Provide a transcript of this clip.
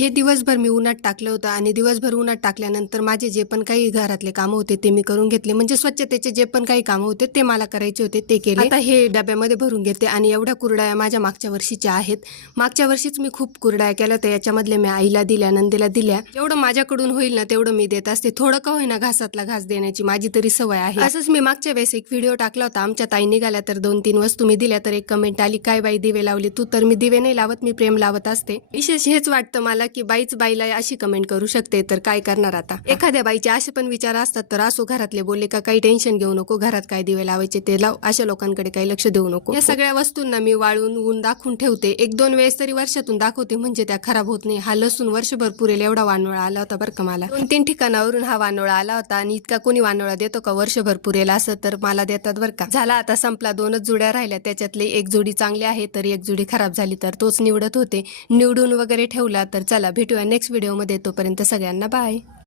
हे दिवसभर मी उन्हात टाकलं होतं आणि दिवसभर उन्हात टाकल्यानंतर माझे जे पण काही घरातले कामं होते ते मी करून घेतले. म्हणजे स्वच्छतेचे जे पण काही कामं होते ते मला करायचे होते ते केले. आता हे डब्यामध्ये भरून घेते आणि एवढ्या कुरडया माझ्या मागच्या वर्षीच्या आहेत. मागच्या वर्षीच मी खूप कुरडया केल्या तर याच्यामधल्या मी आईला दिल्या, नंदेला दिल्या. जेवढं माझ्याकडून होईल ना तेवढं मी देत असते. थोडं का होईना घासातला घास देण्याची माझी तरी सवय आहे. असंच मी मागच्या वेळेस एक व्हिडिओ टाकला होता. आमच्या ताई निघाल्या तर 2-3 वस्तू मी दिल्या तर एक कमेंट आली, काय बाई दिवे लावले तू? तर मी दिवे नाही लावत, मी प्रेम लावत असते. विशेष हेच वाटतं मला की बाईच बाईला अशी कमेंट करू शकते तर काय करणार आता. एखाद्या बाईचे असे पण विचार असतात तर असो घरातले बोलले का काही टेन्शन घेऊ नको, घरात काय दिवे लावायचे ते लाव, अशा लोकांकडे काही लक्ष देऊ नको. या सगळ्या वस्तूंना मी वाळून ऊन दाखवून ठेवते. 1-2 वेळेस तरी वर्षातून दाखवते म्हणजे त्या खराब होत नाही. हा लसूण वर्षभर पुरेल एवढा वानोळा आला होता बरं का मला. 2-3 ठिकाणावरून हा वानोळा आला होता आणि इतका कोणी वानोळा देतो का वर्षभर पुरेल असं, तर मला देतात बरं का. झाला आता संपला, 2च जुड्या राहिल्या. त्याच्यातले एक जोडी चांगली आहे तर एक जोडी खराब झाली तर तोच निवडत होते. निवडून वगैरे ठेवला. तर चला भेटूया नेक्स्ट व्हिडिओमध्ये, तोपर्यंत सगळ्यांना बाय.